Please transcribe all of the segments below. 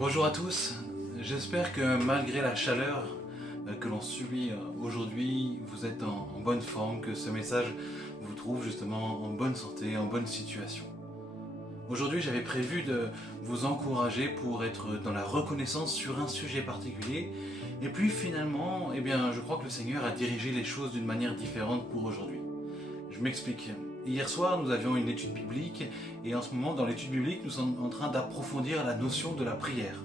Bonjour à tous, j'espère que malgré la chaleur que l'on subit aujourd'hui, vous êtes en bonne forme, que ce message vous trouve justement en bonne santé, en bonne situation. Aujourd'hui, j'avais prévu de vous encourager pour être dans la reconnaissance sur un sujet particulier. Et puis finalement, je crois que le Seigneur a dirigé les choses d'une manière différente pour aujourd'hui. Je m'explique. Hier soir, nous avions une étude biblique et en ce moment, dans l'étude biblique, nous sommes en train d'approfondir la notion de la prière.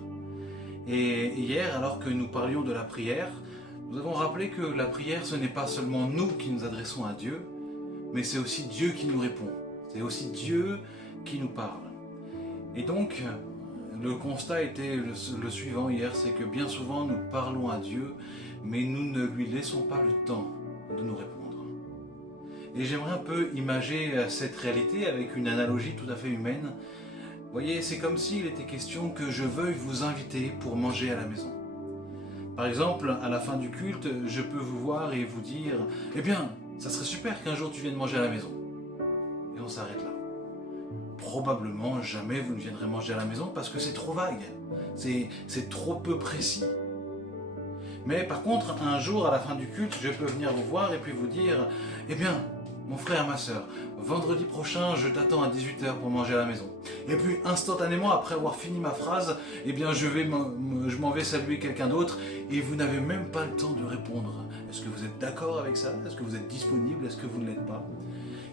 Et hier, alors que nous parlions de la prière, nous avons rappelé que la prière, ce n'est pas seulement nous qui nous adressons à Dieu, mais c'est aussi Dieu qui nous répond. C'est aussi Dieu qui nous parle. Et donc, le constat était le suivant hier, c'est que bien souvent nous parlons à Dieu, mais nous ne lui laissons pas le temps de nous répondre. Et j'aimerais un peu imager cette réalité avec une analogie tout à fait humaine. Vous voyez, c'est comme s'il était question que je veuille vous inviter pour manger à la maison. Par exemple, à la fin du culte, je peux vous voir et vous dire « Eh bien, ça serait super qu'un jour tu viennes manger à la maison. » Et on s'arrête là. Probablement jamais vous ne viendrez manger à la maison parce que c'est trop vague, c'est trop peu précis. Mais par contre, un jour à la fin du culte, je peux venir vous voir et puis vous dire « Eh bien, mon frère, ma soeur, vendredi prochain, je t'attends à 18h pour manger à la maison. » Et puis instantanément, après avoir fini ma phrase, je m'en vais saluer quelqu'un d'autre et vous n'avez même pas le temps de répondre. Est-ce que vous êtes d'accord avec ça? Est-ce que vous êtes disponible? Est-ce que vous ne l'êtes pas?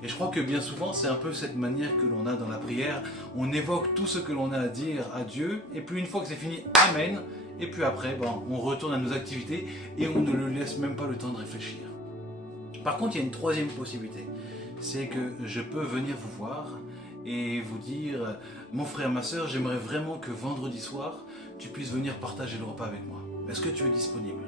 Et je crois que bien souvent, c'est un peu cette manière que l'on a dans la prière. On évoque tout ce que l'on a à dire à Dieu, et puis une fois que c'est fini, Amen. Et puis après, on retourne à nos activités et on ne lui laisse même pas le temps de réfléchir. Par contre, il y a une troisième possibilité. C'est que je peux venir vous voir et vous dire « Mon frère, ma soeur, j'aimerais vraiment que vendredi soir, tu puisses venir partager le repas avec moi. Est-ce que tu es disponible ?»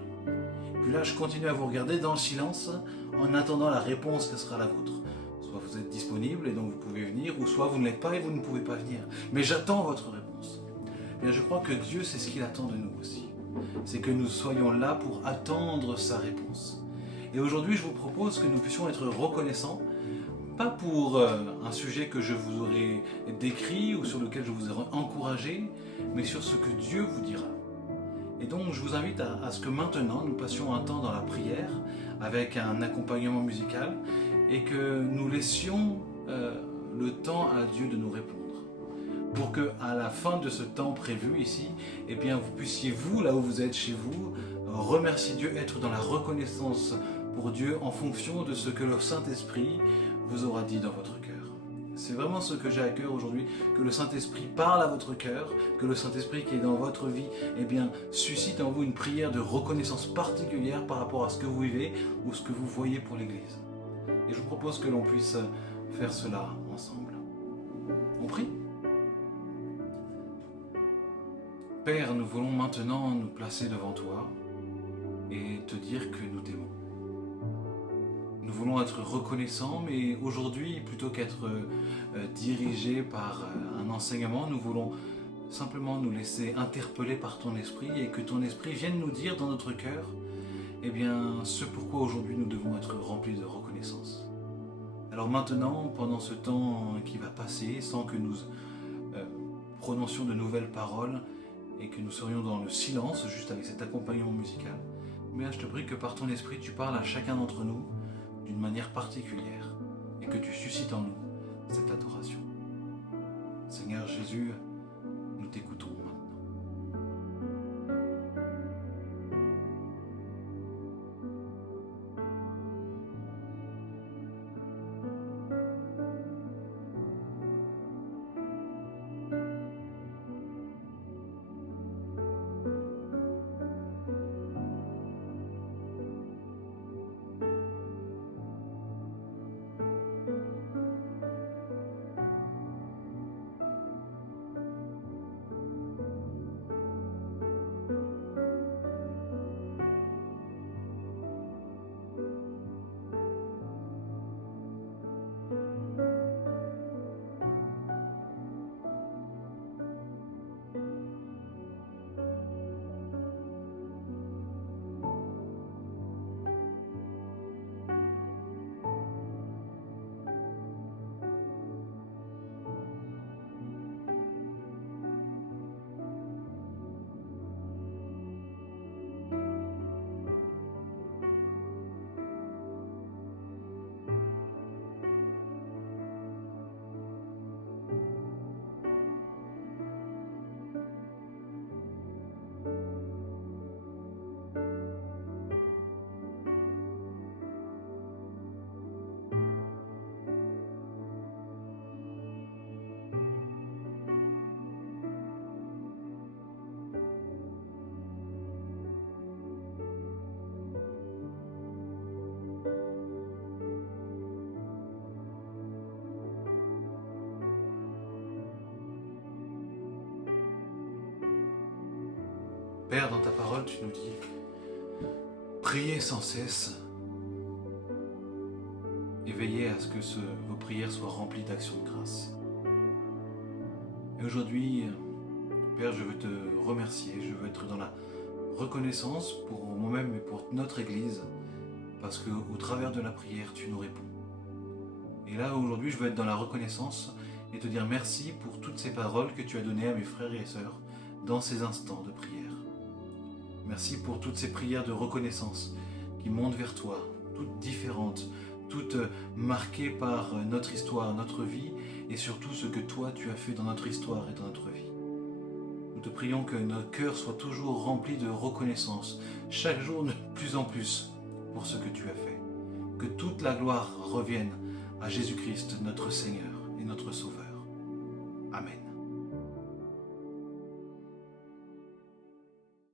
Puis là, je continue à vous regarder dans le silence en attendant la réponse qui sera la vôtre. Soit vous êtes disponible et donc vous pouvez venir, ou soit vous ne l'êtes pas et vous ne pouvez pas venir. Mais j'attends votre réponse. Bien, je crois que Dieu, c'est ce qu'il attend de nous aussi. C'est que nous soyons là pour attendre sa réponse. Et aujourd'hui, je vous propose que nous puissions être reconnaissants, pas pour un sujet que je vous aurais décrit ou sur lequel je vous aurais encouragé, mais sur ce que Dieu vous dira. Et donc, je vous invite à ce que maintenant, nous passions un temps dans la prière avec un accompagnement musical et que nous laissions le temps à Dieu de nous répondre. Pour qu'à la fin de ce temps prévu ici, vous puissiez, vous, là où vous êtes chez vous, remercier Dieu, être dans la reconnaissance pour Dieu en fonction de ce que le Saint-Esprit vous aura dit dans votre cœur. C'est vraiment ce que j'ai à cœur aujourd'hui, que le Saint-Esprit parle à votre cœur, que le Saint-Esprit qui est dans votre vie, suscite en vous une prière de reconnaissance particulière par rapport à ce que vous vivez ou ce que vous voyez pour l'Église. Et je vous propose que l'on puisse faire cela ensemble. On prie ? Père, nous voulons maintenant nous placer devant toi et te dire que nous t'aimons. Nous voulons être reconnaissants, mais aujourd'hui, plutôt qu'être dirigés par un enseignement, nous voulons simplement nous laisser interpeller par ton esprit et que ton esprit vienne nous dire dans notre cœur ce pourquoi aujourd'hui nous devons être remplis de reconnaissance. Alors maintenant, pendant ce temps qui va passer, sans que nous prononcions de nouvelles paroles et que nous serions dans le silence, juste avec cet accompagnement musical, je te prie que par ton esprit, tu parles à chacun d'entre nous d'une manière particulière et que tu suscites en nous cette adoration. Seigneur Jésus, nous t'écoutons maintenant. Père, dans ta parole, tu nous dis, priez sans cesse et veillez à ce que vos prières soient remplies d'actions de grâce. Et aujourd'hui, Père, je veux te remercier, je veux être dans la reconnaissance pour moi-même et pour notre Église, parce qu'au travers de la prière, tu nous réponds. Et là, aujourd'hui, je veux être dans la reconnaissance et te dire merci pour toutes ces paroles que tu as données à mes frères et sœurs dans ces instants de prière. Merci pour toutes ces prières de reconnaissance qui montent vers toi, toutes différentes, toutes marquées par notre histoire, notre vie et surtout ce que toi tu as fait dans notre histoire et dans notre vie. Nous te prions que notre cœur soit toujours rempli de reconnaissance, chaque jour de plus en plus pour ce que tu as fait. Que toute la gloire revienne à Jésus-Christ, notre Seigneur et notre Sauveur.